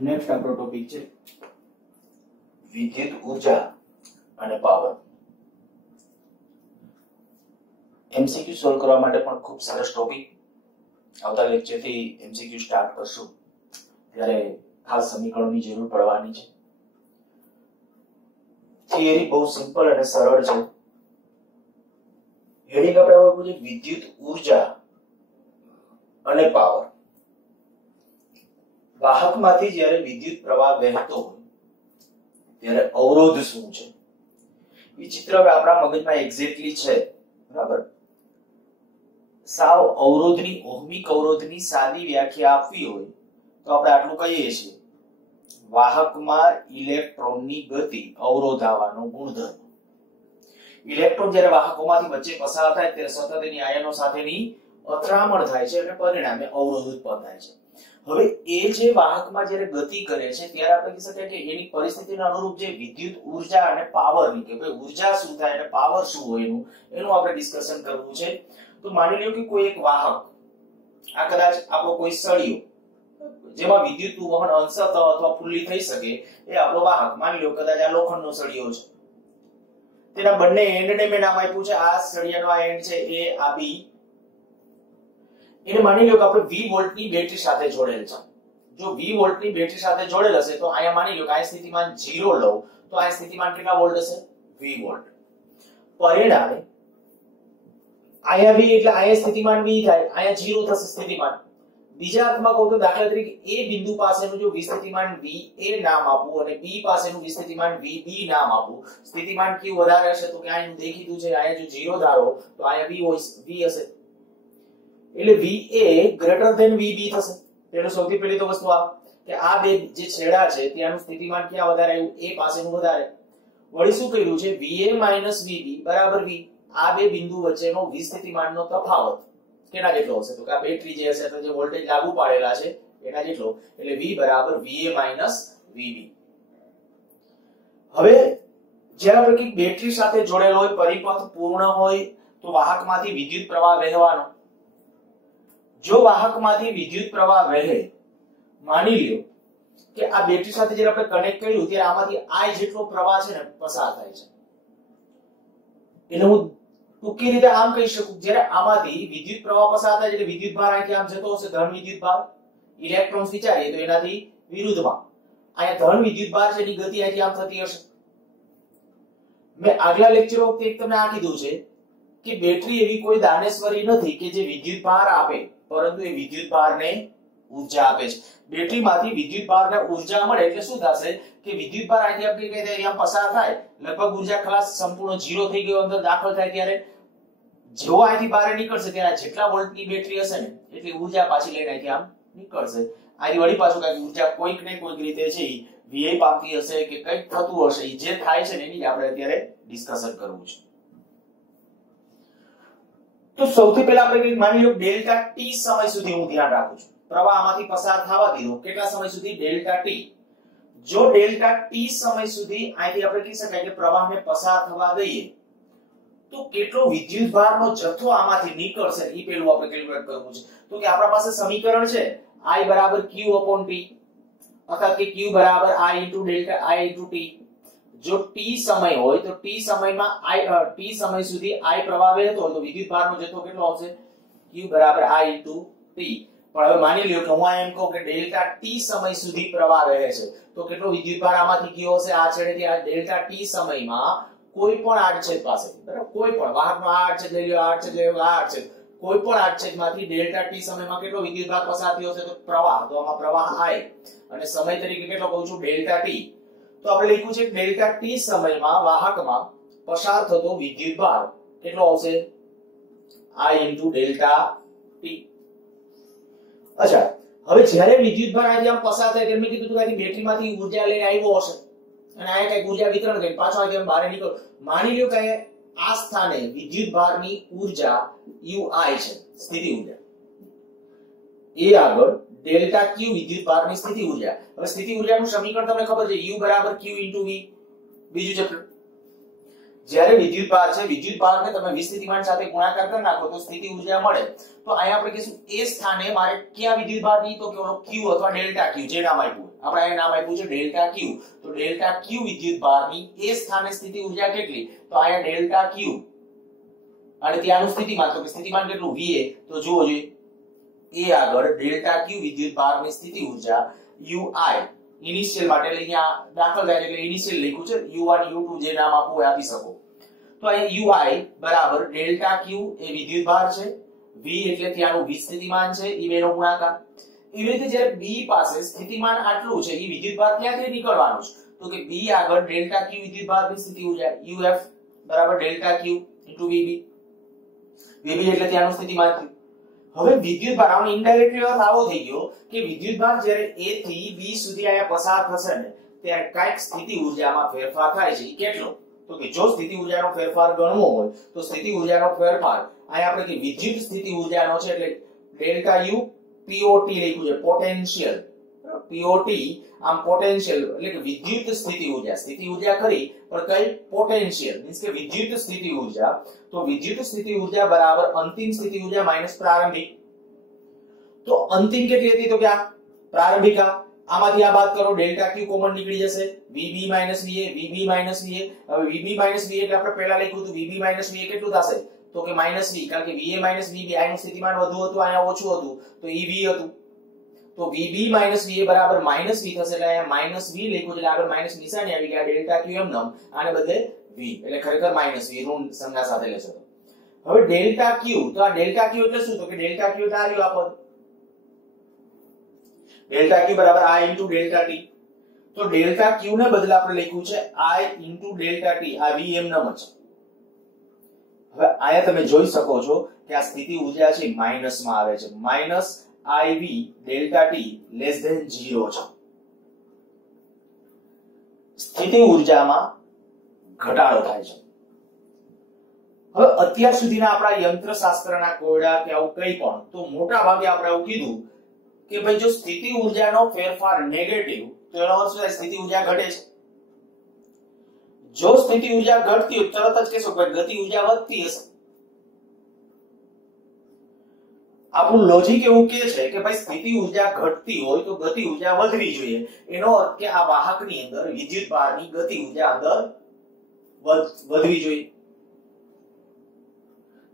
Next આપણો topic છે વિદ્યુત ઉર્જા અને પાવર. એમસીક્યુ સોલ્વ કરવા માટે પણ ખૂબ સરસ ટોપિક. આવતા લેક્ચર થી એમસીક્યુ સ્ટાર્ટ કરશું ત્યારે ખાસ સમીકરણોની જરૂર પડવાની છે. થિયરી બહુ સિમ્પલ અને સરળ છે. હેડિંગ આપણે આવું છે વિદ્યુત ઉર્જા અને પાવર. વાહકમાંથી જ્યારે વિદ્યુત પ્રવાહ વહેતો હોય ત્યારે અવરોધ શું છે એ ચિત્ર આપણા મગજમાં એક્ઝેક્ટલી છે, બરાબર. સાવ અવરોધની ઓહમિક અવરોધની સાદી વ્યાખ્યા આપવી હોય તો આપણે આટલું કહીએ છીએ, વાહકમાં ઇલેક્ટ્રોનની ગતિ અવરોધ આવવાનો ગુણધર્મ. ઇલેક્ટ્રોન જ્યારે વાહકોમાંથી વચ્ચે પસાર થાય ત્યારે સતત એની આયનો સાથેની અથડામણ થાય છે અને પરિણામે અવરોધ ઉત્પન્ન થાય છે. હવે એ જે વાહકમાં જ્યારે ગતિ કરે છે ત્યારે આપણે કહી શકાય કે એની પરિસ્થિતિને અનુરૂપ જે વિદ્યુત ઉર્જા અને પાવરની કે ભાઈ ઉર્જા શું થાય અને પાવર શું હોય એનું આપણે ડિસ્કશન કરવું છે. તો માની લો કે કોઈ એક વાહક, આ કદાચ આપણો કોઈ સળિયો જેમાં વિદ્યુતનું વહન અંશતઃ અથવા ફૂલ્લી થઈ શકે એ આપણો વાહક. માની લો કદાચ આ લોખંડનો સળિયો છે, તેના બંને એન્ડને મેં નામ આપ્યું છે, આ સળિયાનો આ એન્ડ છે એ, આ બી. એને માની લો કે આપણે 20 વોલ્ટની બેટરી સાથે જોડેલ છે. જો 20 વોલ્ટની બેટરી સાથે જોડેલ હશે તો અહીંયા માની લો કે આ સ્થિતિમાન 0 લઉં તો આ સ્થિતિમાન કેટલા વોલ્ટ હશે? 20 વોલ્ટ. પરિણામે અહીંયા v એટલે અહીંયા સ્થિતિમાન v થાય, અહીંયા 0 થશે સ્થિતિમાન. બીજા અર્થમાં કહું તો દાખલા તરીકે a બિંદુ પાસેનું જો વિસ્થિતિમાન va નામ આપું અને b પાસેનું વિસ્થિતિમાન vb નામ આપું, સ્થિતિમાન q વધારે હશે તો કે અહીંનું દેખીતું છે, અહીંયા જો 0 ધારો તો અહીંયા v હશે, એટલે va ગ્રેટર ધેન vb થશે. તેનો સૌથી પહેલી તો વસ્તુ આ કે આ બે જે છેડા છે ત્યાંનું સ્થિતિમાન ક્યાં વધારે આવ્યું? a પાસેનું વધારે. વળી શું કર્યું છે? va vb બરાબર v. આ બે બિંદુ વચ્ચેનો વિસ્થિતિમાનનો તફાવત કેના જેટલો હશે? તો કે આ બેટરી જે હશે તો જે વોલ્ટેજ લાગુ પાડેલા છે એના જેટલો, એટલે v બરાબર va vb. હવે જ્યારે આપણે કે બેટરી સાથે જોડેલો હોય, પરિપથ પૂર્ણ હોય તો વાહકમાંથી વિદ્યુત પ્રવાહ વહેવાનો. જો વાહકમાંથી વિદ્યુત પ્રવાહ વહે, માની લ્યો કે આ બેટરી સાથે જ્યારે આપણે કનેક્ટ કર્યું ત્યારે આમાંથી I જેટલો પ્રવાહ છે ને પસાર થાય છે. એટલે હું ટૂંકી રીતે આમ કહી શકું, જ્યારે આમાંથી વિદ્યુત પ્રવાહ પસાર થાય એટલે વિદ્યુત ભાર અહીંથી આમ જતો હશે, ધન વિદ્યુત ભાર. ઇલેક્ટ્રોન્સ વિચારીએ તો એનાથી વિરુદ્ધમાં અહીંયા ધન વિદ્યુત ભાર છે એની ગતિ અહીંથી આમ થતી હશે. મેં આગલા લેક્ચર વખતે એક તમને આ કીધું છે કે બેટરી એવી કોઈ દાનેશ્વરી નથી કે જે વિદ્યુત ભાર આપે, પરંતુ એ વિદ્યુત ભારને ઊર્જા આપે છે. બેટરીમાંથી વિદ્યુત ભારને ઊર્જા મળે એટલે શું થશે કે વિદ્યુત ભાર અહીંથી આપણે કહીએ અહીંયા પસાર થાય, લગભગ ઊર્જા ખલાસ સંપૂર્ણ 0 થઈ ગયો અંદર દાખલ થાય ત્યારે જેવો અહીંથી બહાર નીકળશે ત્યારે જેટલા વોલ્ટની બેટરી હશે ને એટલી ઊર્જા પાછી લઈને અહીંથી આમ નીકળશે. અહીંથી વળી પાછું કઈ ઊર્જા કોઈક ને કોઈક રીતે છે વીઆઈ પામતી હશે કે કંઈક થતું હશે, જે થાય છે ને એની આપણે અત્યારે ડિસ્કશન કરવું છે. તો સૌથી પહેલા આપણે માની લો ડેલ્ટા ટી સમય સુધી હું ધ્યાન રાખું છું, પ્રવાહ આમાંથી પસાર થવા દીધો. કેટલા સમય સુધી? Delta T. જો ડેલ્ટા ટી સમય સુધી અહીંથી આપણે કહી શકાય કે પ્રવાહને પસાર થવા દઈએ તો કેટલો વિદ્યુત ભારનો જથ્થો આમાંથી નીકળશે એ પેલું આપણે કેલ્ક્યુલેટ કરવું છે. તો કે આપણા પાસે સમીકરણ છે I બરાબર q upon t, અર્થાત કે q બરાબર I into delta I into t. જો t સમય હોય તો t સમયમાં t સમય સુધી I પ્રવાહ વહેતો હોય તો વિદ્યુત ભારનો જથ્થો કેટલો આવશે? q બરાબર I into t. પણ હવે માની લ્યો કે હું એમ કહું કે ડેલ્ટા t સમય સુધી પ્રવાહ વહે છે તો કેટલો વિદ્યુત ભાર આમાંથી ગયો હશે? આ છેડેથી આ ડેલ્ટા t સમયમાં કોઈ પણ આડછેદ પાસેથી, બરાબર, કોઈ પણ વાહકનો આ આડછેદ લઈ લ્યો, આ આડછેદ લઈ લ્યો, આ આડછેદ, કોઈ પણ આડછેદમાંથી ડેલ્ટા t સમયમાં કેટલો વિદ્યુત ભાર પસાર થયો હશે? તો પ્રવાહ, તો આમાં પ્રવાહ I અને સમય તરીકે કેટલો કહું છું? Delta t. તો આપણે લખ્યું છે ડેલ્ટા t સમયમાં વાહકમાં પસાર થતો વિદ્યુત ભાર કેટલો આવશે? I into delta t. અચ્છા, હવે જ્યારે વિદ્યુત ભાર અહીંથી આમ પસાર થાય ત્યારે મેં કીધું કે બેટરીમાંથી ઊર્જા લઈને આવ્યો હશે અને અહીંયા કઈ ઊર્જા વિતરણ કરી પાછો અહીંથી બહાર નીકળો. માની લ્યો કે આ સ્થાને વિદ્યુત ભારની ઊર્જા ui છે, સ્થિતિ ઊર્જા. એ આગળ ડેલ્ટા q વિદ્યુત ભારની સ્થિતિ ઊર્જા. હવે સ્થિતિ ઊર્જાનું સમીકરણ તમને ખબર છે, u બરાબર q into v. બીજું ચેપ્ટર જ્યારે વિદ્યુતભાર છે, વિદ્યુતભારને તમે વિસ્થિતિમાન સાથે ગુણાકાર કરી નાખો તો સ્થિતિ ઊર્જા મળે. તો અહીંયા આપણે કહીશું એ સ્થાને મારે કયા વિદ્યુતભારની, તો કે ઓલો Q અથવા ડેલ્ટા Q જે નામ આપ્યું આપણે અહીંયા નામ આપ્યું છે ડેલ્ટા Q. તો ડેલ્ટા Q વિદ્યુતભારની એ સ્થાને સ્થિતિ ઊર્જા કેટલી, તો અહીંયા ડેલ્ટા Q અને ત્યાંનું સ્થિતિમાન, તો કે સ્થિતિમાન કેટલું VA. તો જુઓ જોઈએ એ આગળ ડેલ્ટા Q વિદ્યુતભારની સ્થિતિ ઊર્જા UI ઇનિશિયલ માટે અહીંયા દાખલ થાય એટલે ઇનિશિયલ લખ્યું છે, U1 U2 જે નામ આપવું હોય આપી શકો. તો અહીંયા UI બરાબર ડેલ્ટા Q એ વિદ્યુતભાર છે, V એટલે ત્યાંનું વિસ્થિતિમાન છે, એ બેનો ગુણાકાર. એવી રીતે જ્યારે B પાસે સ્થિતિમાન આટલું છે, એ વિદ્યુતભાર ક્યાંથી નીકળવાનું છે, તો કે B આગળ ડેલ્ટા Q વિદ્યુતભારની સ્થિતિ ઊર્જા UF બરાબર ડેલ્ટા Q VB. VB એટલે ત્યાંનું સ્થિતિમાન થયું. હવે વિદ્યુતભાર આનો ઇનડાયરેક્ટલી અર્થ આવો થઈ ગયો કે વિદ્યુતભાર જ્યારે A થી B સુધી આયા પસાર થશે ને ત્યારે કાઈક સ્થિતિ ઊર્જામાં ફેરફાર થાય છે. કેટલો, તો કે જો સ્થિતિ ઊર્જાનો ફેરફાર ગણવો હોય તો સ્થિતિ ઊર્જાનો ફેરફાર અહીંયા આપણે કે વિદ્યુત સ્થિતિ ઊર્જાનો છે એટલે ડેલ્ટા U POT લખ્યું છે, પોટેન્શિયલ POT. આમ પોટેન્શિયલ એટલે કે વિદ્યુત સ્થિતિ ઊર્જા ખરી પણ કઈ પોટેન્શિયલ મીન્સ કે વિદ્યુત સ્થિતિ ઊર્જા. તો વિદ્યુત સ્થિતિ ઊર્જા બરાબર અંતિમ સ્થિતિ ઊર્જા માઈનસ પ્રારંભિક. તો અંતિમ કેટલી હતી, તો કે આ પ્રારંભિક. આમાંથી આ બાદ કરો ડેલ્ટા Q કોમન નીકળી જશે, VB VA VB VA. હવે VB VA એટલે આપણે પહેલા લખ્યું હતું VB VA કેટલું થશે, તો કે -V, કારણ કે VA VB આનું સ્થિતિમાન વધુ હતું અહીંયા ઓછું હતું તો EV હતું. તો VB VA બરાબર -V થશે એટલે અહીંયા -V લખ્યું એટલે આગળ માઈનસ નિશાની આવી ગયા, ડેલ્ટા Q એમ નામ આને બદલે V એટલે ખરેખર -V ઋણ સંજ્ઞા સાથે લેશો. હવે ડેલ્ટા Q, તો આ ડેલ્ટા Q એટલે શું, તો કે ડેલ્ટા Q એટલે આ રહ્યું આ પદ ડેલ્ટા Q બરાબર I * ડેલ્ટા T. તો ડેલ્ટા Q ને બદલે આપણે લખ્યું છે I * ડેલ્ટા T. આ V એમ નામ છે. હવે આયા તમે જોઈ શકો છો કે આ સ્થિતિ ઊર્જા છે માઈનસ માં આવે છે, -IV ડેલ્ટા T <0 છે. સ્થિતિ ઊર્જામાં ઘટાડો થાય છે. હવે અત્યાર સુધીના આપણા યંત્રશાસ્ત્રના કોયડા કે આવું કંઈ પણ તો મોટા ભાગે આપણે આવું કીધું કે ભાઈ જો સ્થિતિ ઊર્જાનો ફેરફાર નેગેટિવ તો એનો અર્થ શું, સ્થિતિ ઊર્જા ઘટે છે. જો સ્થિતિ ઊર્જા ઘટતી હોય તરત જ કહેશો કે ગતિ ઊર્જા વધતી હશે. આપણું લોજિક એવું કહે છે કે ભાઈ સ્થિતિ ઊર્જા ઘટતી હોય તો ગતિ ઊર્જા વધવી જોઈએ. એનો અર્થ કે આ વાહકની અંદર વિદ્યુતભારની ગતિ ઊર્જા અંદર વધવી જોઈએ.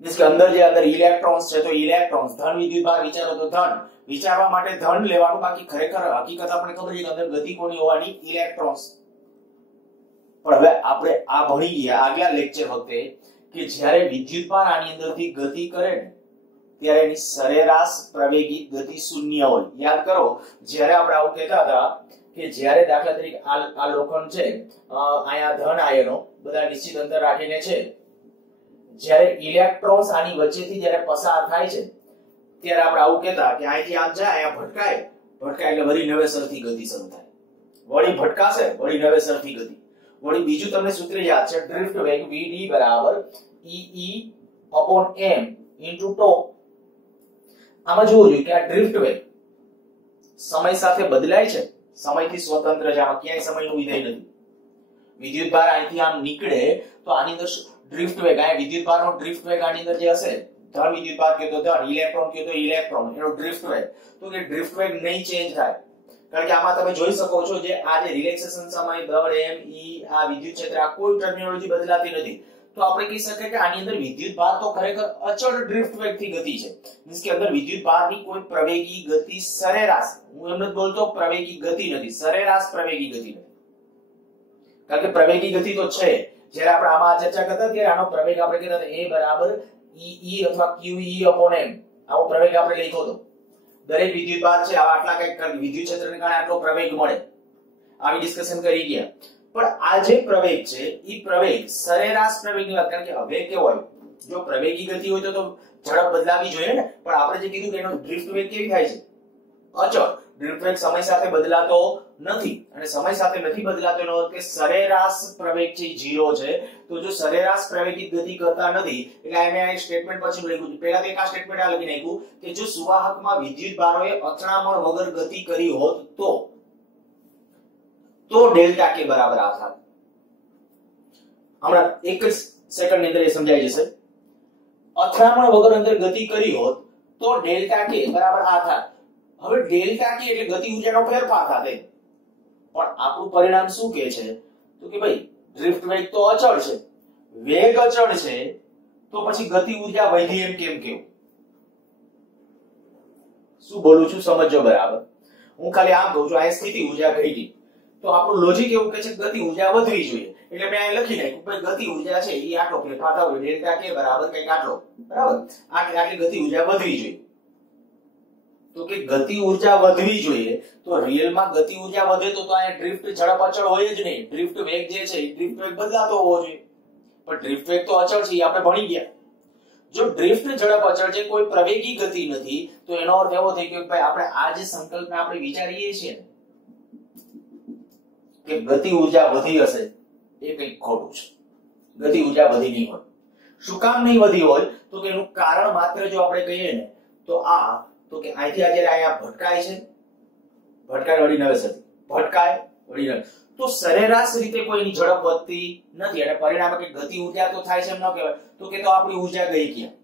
મીન્સ કે અંદર જે અંદર ઇલેક્ટ્રોન્સ છે તો ઇલેક્ટ્રોન્સ, ધન વિદ્યુતભાર વિચારો તો ધન, વિચારવા માટે ધન લેવાનું, બાકી ખરેખર હકીકત આપણે ખબર છે કે અંદર ગતિ કોની હોવાની, ઇલેક્ટ્રોન્સ. પણ હવે આપણે આ ભણી ગયા આગલા લેક્ચર વખતે કે જ્યારે વિદ્યુતભાર આની અંદરથી ગતિ કરે ને ત્યારે એની સરેરાશ પ્રવેગી ગતિ શૂન્ય હોય. યાદ કરો જ્યારે આપણે આવું કહેતા હતા કે જ્યારે દાખલા તરીકે આ લોખંડ છે, અહીંયા ધન આયનો બધા નિશ્ચિત અંતર રાખીને છે, જ્યારે ઇલેક્ટ્રોન્સ આની વચ્ચેથી જ્યારે પસાર થાય છે ત્યારે આપણે આવું કહેતા કે અહીંથી આમ જાય, અહીંયા ભટકાય એટલે વળી નવેસરથી ગતિ શરૂ થાય, વળી ભટકાશે વળી નવેસરથી ગતિ. વળી બીજું તમને સૂત્ર યાદ છે, ડ્રિફ્ટ વેગ VD બરાબર EE/m * τ. આમાં જોવું જોઈએ કે આ ડ્રિફ્ટ વેગ સમય સાથે બદલાય છે, સમયથી સ્વતંત્ર છે, આમાં ક્યાંય સમયનું વિધેય નથી. વિદ્યુતભાર અહીંથી આમ નીકળે તો આની અંદર ડ્રિફ્ટ વેગ, આ વિદ્યુતભારનો ડ્રિફ્ટ વેગ આની અંદર જે હશે, ધન વિદ્યુતભાર કયો તો ધન, ઇલેક્ટ્રોન કયો તો ઇલેક્ટ્રોન, એનો ડ્રિફ્ટ વેગ, તો કે ડ્રિફ્ટ વેગ નહીં ચેન્જ થાય. કારણ કે આમાં તમે જોઈ શકો છો જે આ જે રિલેક્સેશન સમય દળ m e આ વિદ્યુત ક્ષેત્ર આ કોઈ ટર્મિનોલોજી બદલાતી નથી. તો આપણે કહી શકીએ કે આની અંદર વિદ્યુતભાર તો ખરેખર અચળ ડ્રિફ્ટ વેગથી ગતિ છે. મીન્સ કે અંદર વિદ્યુતભારની કોઈ પ્રવેગી ગતિ સરેરાશ, હું એમ નથી બોલતો પ્રવેગી ગતિ નથી, સરેરાશ પ્રવેગી ગતિ નથી. કારણ કે પ્રવેગી ગતિ તો છે, જ્યારે આપણે આમાં ચર્ચા કરતા ત્યારે આનો પ્રવેગ આપણે કહેતા હતા a બરાબર E અથવા QE/m, આવો પ્રવેગ આપણે લખ્યો હતો. દરેક વિદ્યુતભાર છે આટલા કંઈક વિદ્યુત ક્ષેત્રને કારણે આટલો પ્રવેગ મળે, આવી ડિસ્કશન કરી ગયા. પણ આ જે પ્રવેગ છે એ પ્રવેગ સરેરાશ પ્રવેગની વાત, કારણ કે હવે કેવો હોય, જો પ્રવેગી ગતિ હોય તો ઝડપ બદલાવી જોઈએ ને, પણ આપણે જે કીધું કે એનો ડ્રિફ્ટ વેગ કેવી થાય છે, અચળ. ડ્રિફ્ટ વેગ સમય સાથે બદલાતો નથી, અને સમય સાથે નથી બદલાતો એનો અર્થ કે સરેરાશ પ્રવેગ છે 0 છે. તો જો સરેરાશ પ્રવેગી ગતિ કરતા નથી એટલે આ સ્ટેટમેન્ટ પછી લખ્યું છે. પહેલા તો એક આ સ્ટેટમેન્ટ આ લખી નાખ્યું કે જો સુવાહકમાં વિદ્યુતભારોએ અથડામણ વગર ગતિ કરી હોત તો ડેલ્ટા કે બરાબર આ થાત. હમણાં એક જ સેકન્ડની અંદર એ સમજાઈ જશે. અથડામણ વગર અંદર ગતિ કરી હોત તો ડેલ્ટા કે બરાબર આ થાય. હવે ડેલ્ટા કે એટલે ગતિ ઊર્જાનો ફેરફાર થાય. પણ આપણું પરિણામ શું કહે છે તો કે ભાઈ ડ્રિફ્ટ વેગ તો અચળ છે, વેગ અચળ છે, તો પછી ગતિ ઊર્જા વધી એમ કેમ કેવું? શું બોલું છું સમજો બરાબર. હું ખાલી આમ કહું છું આ સ્થિતિ ઊર્જા ઘટી, તો આપણું લોજિક એવું કહે છે ગતિ ઊર્જા વધવી જોઈએ. એટલે મેં અહીં લખી નાખ્યું ભાઈ ગતિ ઊર્જા છે એ આટલો ફેરફાર થયો ડેલ્ટા કે બરાબર કંઈક આટલો, બરાબર આટલી ગતિ ઊર્જા વધવી જોઈએ. તો કે ગતિ ઊર્જા વધવી જોઈએ તો રિયલમાં ગતિ ઊર્જા વધે તો અહીંયા ડ્રિફ્ટ ઝડપ અચળ હોય જ નહીં. ડ્રિફ્ટ વેગ જે છે ડ્રિફ્ટ વેગ બદલાતો હોવો જોઈએ, પણ ડ્રિફ્ટ વેગ તો અચળ છે, આપણે ભણી ગયા. જો ડ્રિફ્ટ ઝડપ અચળ છે, કોઈ પ્રવેગી ગતિ નથી, તો એનો અર્થ એવો થઈ ગયો કે ભાઈ આપણે આ જે સંકલ્પના આપણે વિચારીએ છીએ કે ગતિ ઊર્જા વધી હશે એ કંઈક ખોટું છે. ગતિ ઊર્જા વધી નહીં હોય. શું કામ નહીં વધી હોય તો કે એનું કારણ માત્ર જો આપણે કહીએ ને તો તો કે અહીંથી આજે અહીંયા ભટકાય છે, ભટકાય વળી નવે સતી, ભટકાય વળી નવે, તો સરેરાશ રીતે કોઈની ઝડપ વધતી નથી અને પરિણામે કે ગતિ ઊર્જા તો થાય છે એમ ન કહેવાય. તો કે તો આપણી ઊર્જા ગઈ ક્યાં?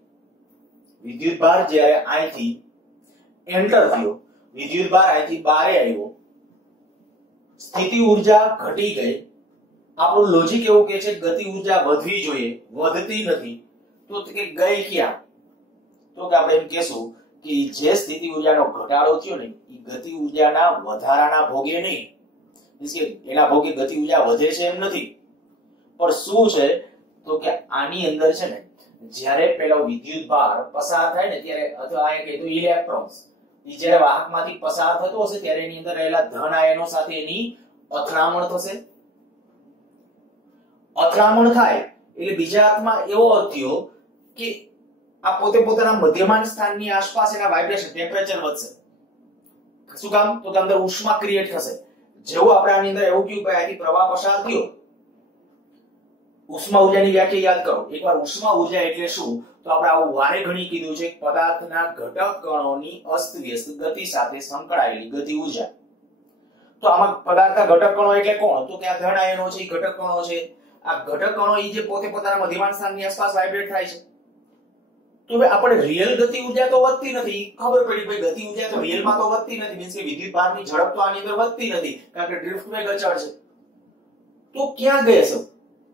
વિદ્યુત ભાર જ્યારે અહીંથી એન્ટર થયો, વિદ્યુત ભાર અહીંથી બહાર આવ્યો, સ્થિતિ ઊર્જા ઘટી ગઈ. આપણું લોજિક એવું કહે છે ગતિ ઊર્જા વધવી જોઈએ, વધતી નથી, તો કે ગઈ ક્યાં? તો કે આપણે એમ કહેશું કે જે સ્થિતિ ઊર્જાનો ઘટાડો થયો ને એ ગતિ ઊર્જાના વધારાના ભોગે નહીં, મીન્સ કે એના ભોગે ગતિ ઊર્જા વધે છે એમ નથી, પણ શું છે તો કે આની અંદર છે ને જ્યારે પેલો વિદ્યુત ભાર પસાર થાય ને ત્યારે અથવા આ કહે તો ઇલેક્ટ્રોન્સ એ જ્યારે વાહકમાંથી પસાર થતો હશે ત્યારે એની અંદર રહેલા ધન આયનો સાથે એની અથડામણ થશે. અથડામણ થાય એટલે બીજા અર્થમાં એવો અર્થ થયો કે આ પોતે પોતાના મધ્યમાન સ્થાનની આસપાસ એના વાઇબ્રેશન ટેમ્પરેચર વધશે. શું કામ? તો કે અંદર ઉષ્મા ક્રિએટ થશે. જેવું આપણે આની અંદર એવું કહ્યું કે આથી પ્રવાહ પસાર થયો. ઉષ્મા ઊર્જાની વ્યાખ્યા યાદ કરો એકવાર. ઉષ્મા ઊર્જા એટલે શું? તો આપણે આવું વારે ઘણી કીધું છે પદાર્થના ઘટક કણોની અસ્તવ્યસ્ત ગતિ સાથે સંકળાયેલી ગતિ ઊર્જા. તો આમાં પદાર્થના ઘટક કણો એટલે કોણ? તો કે આ ધન આયનો છે, ઘટક કણો છે. આ ઘટક કણો એ જે પોતે પોતાના મધ્યમાન સ્થાનની આસપાસ વાઇબ્રેટ થાય છે. તો હવે આપણે રિયલ ગતિ ઊર્જા તો વધતી નથી, ખબર પડી ભાઈ ગતિ ઊર્જા તો રિયલમાં તો વધતી નથી, મીન્સ કે વિદ્યુત ભારની ઝડપ તો આની અંદર વધતી નથી કારણ કે ડ્રિફ્ટ વેગ અચળ છે. તો ક્યાં ગયે છે?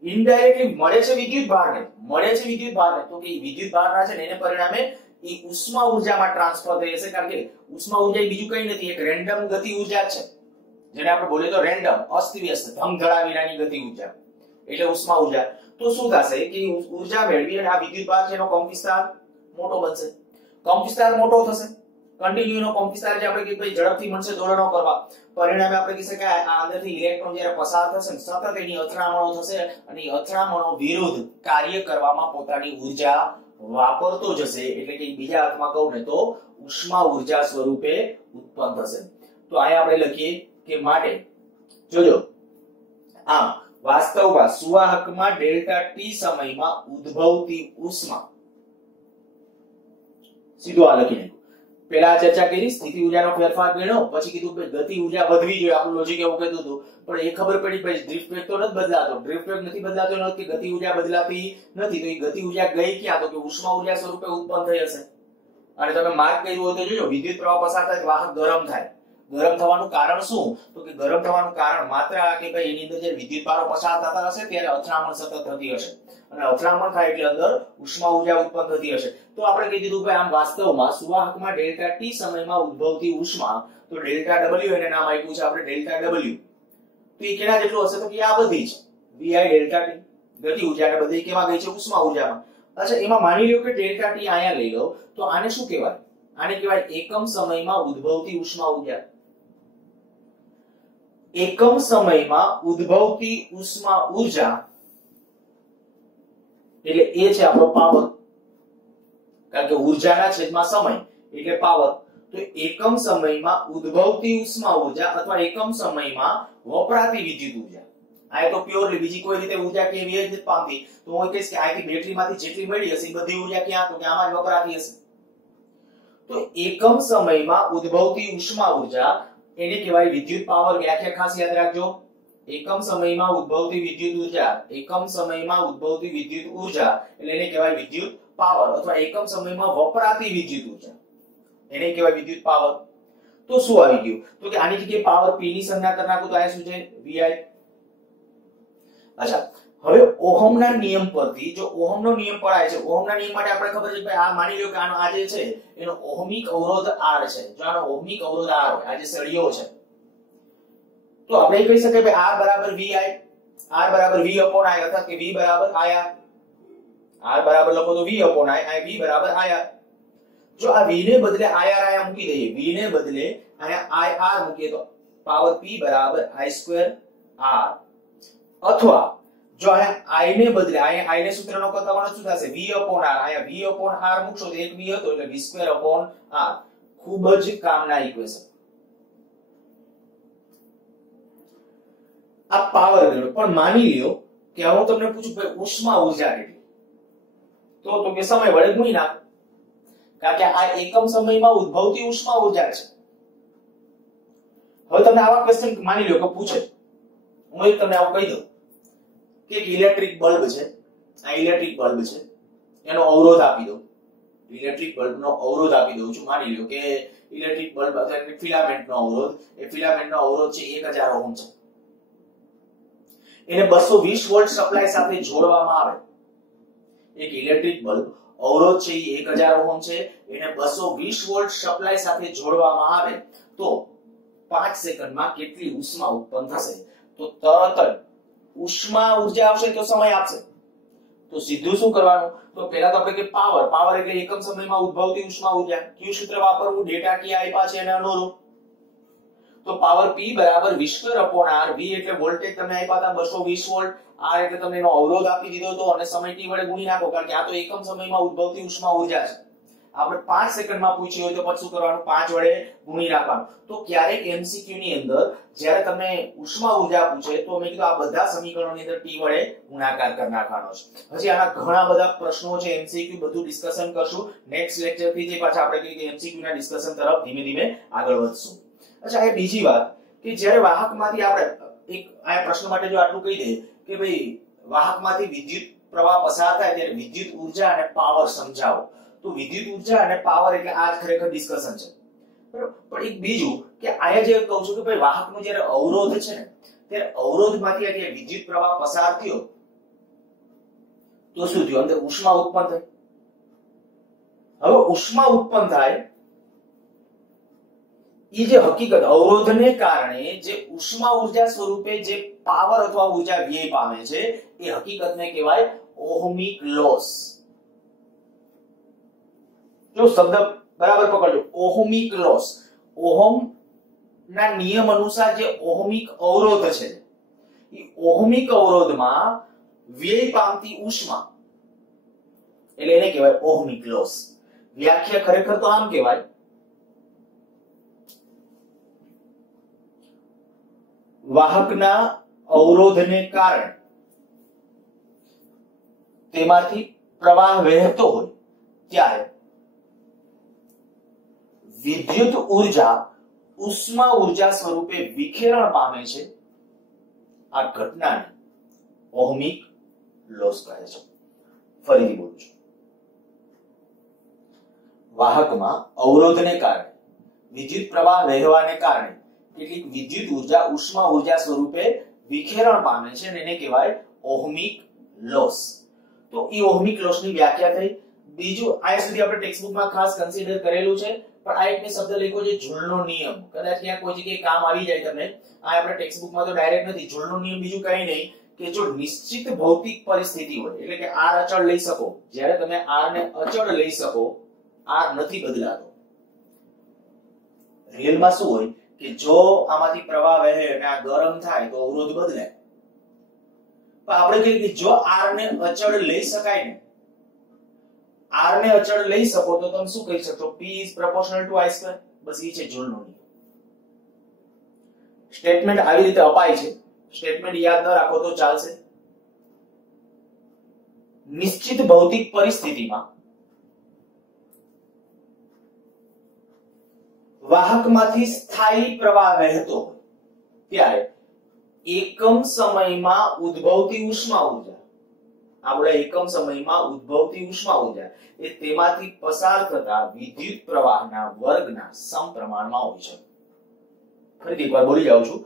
ઇનડાયરેક્ટલી મળે છે વિદ્યુત ભારને, મળે છે વિદ્યુત ભારને, તો કે વિદ્યુત ભારના છે ને એને પરિણામે એ ઉષ્મા ઊર્જામાં ટ્રાન્સફર થઈ જશે કારણ કે ઉષ્મા ઊર્જા એ બીજું કંઈ નથી, એક રેન્ડમ ગતિ ઊર્જા છે જેને આપણે બોલીએ તો રેન્ડમ, અસ્તવ્યસ્ત, ધમધડા વિનાની ગતિ ઊર્જા એટલે ઉષ્મા ઊર્જા. તો શું થશે કે ઊર્જા મેળવી અને આ વિદ્યુત ભાર છે એનો કંપ વિસ્તાર મોટો બનશે. કંપ વિસ્તાર મોટો થશે, કન્ટિન્યુ નો કંપ વિસ્તાર જે આપણે કે ભાઈ ઝડપથી મળશે દોલનો કરવા, પરિણામે આપણે કહી શકાય આ અંદરથી ઇલેક્ટ્રોન જ્યારે પસાર થશે ને સતત એની અથડામણો થશે અને એ અથડામણો વિરુદ્ધ કાર્ય કરવામાં પોતાની ઊર્જા વાપરતો જશે. એટલે કે બીજા અર્થમાં કહું ને તો ઉષ્મા ઊર્જા સ્વરૂપે ઉત્પન્ન થશે. તો અહીંયા આપણે લખીએ કે માટે જોજો આમ વાસ્તવમાં સુવાહકમાં ડેલ્ટા ટી સમયમાં ઉદ્ભવતી ઉષ્મા, સીધું આ લખી નાખ્યું. પેલા ચર્ચા કરી સ્થિતિ ઊર્જાનો ફેરફાર ગણ્યો, પછી કીધું કે ગતિ ઊર્જા વધવી જોઈએ, આપણું લોજિક એવું કહેતું હતું, પણ એ ખબર પડી ભાઈ ડ્રિફ્ટ વેગ તો નથી બદલાતો, ડ્રિફ્ટ વેગ નથી બદલાતો એનો કે ગતિ ઊર્જા બદલાતી નથી. તો એ ગતિ ઊર્જા ગઈ ક્યાં? તો કે ઉષ્મા ઊર્જા સ્વરૂપે ઉત્પન્ન થઈ હશે. અને તમે માર્ક કર્યું હોય તો જોજો વિદ્યુત પ્રવાહ પસાર થાય વાહક ગરમ થાય. ગરમ થવાનું કારણ શું? તો કે ગરમ થવાનું કારણ માત્ર આ કે ભાઈ એની અંદર જે વિદ્યુત ભારો પસાર થતા હશે ત્યારે અથડામણ સતત થતી હશે અને અથડામણ થાય એટલે અંદર ઉષ્મા ઊર્જા ઉત્પન્ન થતી હશે. તો આપણે કહી દીધું કે આમ વાસ્તવમાં સુવાહકમાં ડેલ્ટા ટી સમયમાં ઉદ્ભવતી ઉષ્મા, તો ડેલ્ટા ડબલ્યુ એને નામ આપ્યું છે આપણે ડેલ્ટા ડબલ્યુ. તો એ કેના જેટલું હશે? તો કે આ બધી જ વીઆઈ ડેલ્ટા ટી ગતિ ઊર્જાને બધી કેમાં ગઈ છે? ઉષ્મા ઊર્જામાં. અચ્છા એમાં માની લો કે ડેલ્ટા ટી અહીંયા લઈ લો તો આને શું કહેવાય? આને કહેવાય એકમ સમયમાં ઉદ્ભવતી ઉષ્મા ઊર્જા. એકમ સમયમાં ઉદ્ભવતી ઉષ્મા ઊર્જા એટલે એ છે આપણો પાવર, કારણ કે ઊર્જાના છેદમાં સમય એટલે પાવર. તો એકમ સમયમાં ઉદ્ભવતી ઉષ્મા ઊર્જા અથવા એકમ સમયમાં વપરાતી વિદ્યુત ઊર્જા. આ તો પ્યોરલી બીજી કોઈ રીતે ઊર્જા કેવી રીતે પામતી? તો હું કહીશ કે આથી બેટરીમાંથી જેટલી મળી હશે એ બધી ઊર્જા ક્યાં? તો કે આમાં જ વપરાતી હશે. તો એકમ સમયમાં ઉદ્ભવતી ઉષ્મા ઊર્જા એને કહેવાય વિદ્યુત પાવર. વ્યાખ્યા ખાસ યાદ રાખજો, એકમ સમયમાં ઉદ્ભવતી વિદ્યુત ઉર્જા, એકમ સમયમાં ઉદ્ભવતી વિદ્યુત ઉર્જા એટલે એને કહેવાય વિદ્યુત પાવર, અથવા એકમ સમયમાં વપરાતી વિદ્યુત ઉર્જા એને કહેવાય વિદ્યુત પાવર. તો શું આવી ગયું? તો કે આની જગ્યાએ પાવર p ની સંજ્ઞા કરી નાખો તો આ શું છે? vi. અચ્છા, હવે ઓહમના નિયમ પરથી જો ઓહમનો નિયમ પડાય છે, ઓહમના નિયમ માટે આપણે ખબર છે કે આ માની લ્યો કે આનો આ જે છે એનો ઓહમિક અવરોધ R છે. જો આનો ઓહમિક અવરોધ R હોય, આ જે સળિયો છે, તો આપણે કહી શકીએ કે R બરાબર vi, R બરાબર v upon I, અર્થાત કે v બરાબર IR. R બરાબર લખો તો v upon I, v બરાબર IR. જો આ v ને બદલે IR આયા મૂકી દઈએ, v ને બદલે આયા IR મૂકીએ તો પાવર p બરાબર I2 R. અથવા જો આયા I ને બદલે આયા I ને સૂત્રનો કરતા શું થશે? v upon R. આયા v upon R મૂકશો તો એક v હતો એટલે v2 upon R. ખૂબ જ કામના ઇક્વેશન. આ પાવર ગણો. પણ માની લ્યો કે હું તમને પૂછું ભાઈ ઉષ્મા ઉર્જા કેટલી, તો કે સમય વડે ગુણી નાખો, કારણ કે આ એકમ સમયમાં ઉદ્ભવતી ઉષ્મા ઉર્જા છે. હવે તમને આવા ક્વેશ્ચન માની લ્યો કે પૂછે, હું એક તમને આવું કહી દઉં કે એક ઇલેક્ટ્રિક બલ્બ છે, આ ઇલેક્ટ્રિક બલ્બ છે, એનો અવરોધ આપી દઉં, ઇલેક્ટ્રિક બલ્બનો અવરોધ આપી દઉં છું. માની લ્યો કે ઇલેક્ટ્રિક બલ્બ અથવા ફિલામેન્ટનો અવરોધ, એ ફિલામેન્ટનો અવરોધ છે 1000 ઓહમ છે. એને 220 વોલ્ટ સપ્લાય સાથે જોડવામાં આવે. એક ઇલેક્ટ્રિક બલ્બ અવરોધ છે એ 1000 ઓહમ છે, એને 220 વોલ્ટ સપ્લાય સાથે જોડવામાં આવે તો 5 સેકન્ડમાં કેટલી ઉષ્મા ઉત્પન્ન થશે? તો તરત જ ઉષ્મા ઉર્જા આવશે તો સમય આપશે. તો સીધું શું કરવાનું? તો પહેલા તો આપણે કે પાવર એટલે એકમ સમયમાં ઉદ્ભવતી ઉષ્મા ઉર્જા. કયું સૂત્ર વાપરવું? ડેટા કી આપ્યા છે એને અનુરૂપ. તો પાવર p બરાબર v2 upon R. v એટલે વોલ્ટેજ તમને આપ્યા હતા 220 વોલ્ટ, R એટલે તમને એનો અવરોધ આપી દીધો હતો અને સમય t વડે ગુણી નાખો, કારણ કે આ તો એકમ સમયમાં ઉદ્ભવતી ઉષ્મા ઉર્જા છે. આપણે 5 સેકન્ડમાં પૂછ્યું હોય તો પછી શું કરવાનું? 5 વડે ગુણી નાખવાનું. તો ક્યારેક MCQ ની અંદર જ્યારે તમને ઉષ્મા ઉર્જા પૂછે તો મેં કીધું આ બધા સમીકરણોની અંદર t વડે ગુણાકાર કરી નાખવાનો છે. હજી આના ઘણા બધા પ્રશ્નો છે, MCQ બધું ડિસ્કશન કરશું નેક્સ્ટ લેક્ચર થી. જે પાછા આપણે કહીએ કે MCQ ના ડિસ્કશન તરફ ધીમે ધીમે આગળ વધશું. અચ્છા, એ બીજી વાત કે જ્યારે વાહકમાંથી આપણે એક આ પ્રશ્ન માટે જો આટલું કહી દઈએ કે ભાઈ વાહકમાંથી વિદ્યુત પ્રવાહ પસાર થાય ત્યારે વિદ્યુત ઉર્જા અને પાવર સમજાવો. તો વિદ્યુત ઉર્જા અને પાવર એટલે આ જ ખરેખર ડિસ્કશન છે, બરાબર. પણ એક બીજું કે આયા જે કહું છું કે ભાઈ વાહકનો જ્યારે અવરોધ છે ને, ત્યારે અવરોધમાંથી આ વિદ્યુત પ્રવાહ પસાર થયો તો શું થયું? અંદર ઉષ્મા ઉત્પન્ન થઈ. હવે ઉષ્મા ઉત્પન્ન થાય એ જે હકીકત અવરોધને કારણે જે ઉષ્મા ઉર્જા સ્વરૂપે જે પાવર અથવા ઉર્જા વ્યય પામે છે એ હકીકતને કહેવાય ઓહમિક લોસ. જો શબ્દ બરાબર પકડજો, ઓહમિક લોસ. ઓહમ ના નિયમ અનુસાર જે ઓહમિક અવરોધ છે એ ઓહમિક અવરોધમાં વ્યય પામતી ઉષ્મા એટલે એને કહેવાય ઓહમિક લોસ. વ્યાખ્યા ખરેખર તો આમ કહેવાય, વાહકના અવરોધને કારણે તેમાંથી પ્રવાહ વહેતો હોય ત્યારે વિદ્યુત ઉર્જા ઉષ્મા ઉર્જા સ્વરૂપે વિખેરણ પામે છે. આ ઘટનાને ઓહમિક લોસ કહે છે. ફરીથી બોલું છું, વાહકમાં અવરોધને કારણે વિદ્યુત પ્રવાહ વહેવાને કારણે કેટલીક વિદ્યુત ઉર્જા ઉષ્મા ઉર્જા સ્વરૂપે વિખેરણ પામે છે અને એને કહેવાય ઓહમિક લોસ. તો એ ઓહમિક લોસની વ્યાખ્યા થઈ. બીજું આ સુધી આપણે ટેક્સ્ટ બુકમાં ખાસ કન્સિડર કરેલું છે, પણ આ એક મેં શબ્દ લખ્યો છે જુલનો નિયમ. કદાચ ત્યાં કોઈ જગ્યાએ કામ આવી જાય તમને. આ આપણે ટેક્સ્ટ બુકમાં તો ડાયરેક્ટ નથી. જુલનો નિયમ બીજું કંઈ નહીં કે જો નિશ્ચિત ભૌતિક પરિસ્થિતિ હોય એટલે કે R અચળ લઈ શકો, જ્યારે તમે R ને અચળ લઈ શકો, R નથી બદલાતો. રિયલમાં શું હોય કે જો આમાંથી પ્રવાહ વહે અને આ ગરમ થાય તો અવરોધ બદલાય. પણ આપણે કહીએ કે જો R ને અચળ લઈ શકાય ને, R ને અચળ લઈ શકો તો તમે શું કહી શકશો? P is proportional to I2. બસ એ છે જુલનો નિયમ. સ્ટેટમેન્ટ આવી રીતે અપાય છે. સ્ટેટમેન્ટ યાદ ન રાખો તો ચાલશે. નિશ્ચિત ભૌતિક પરિસ્થિતિમાં વાહકમાંથી સ્થાયી પ્રવાહ વહેતો હોય ત્યારે એકમ સમયમાં ઉદ્ભવતી ઉષ્મા ઊર્જા, આપણે એકમ સમયમાં ઉદ્ભવતી ઉષ્મા ઊર્જા એ તેમાંથી પસાર થતા વિદ્યુત પ્રવાહના વર્ગના સમપ્રમાણમાં હોય છે. ફરીથી એકવાર બોલી જાઉં છું.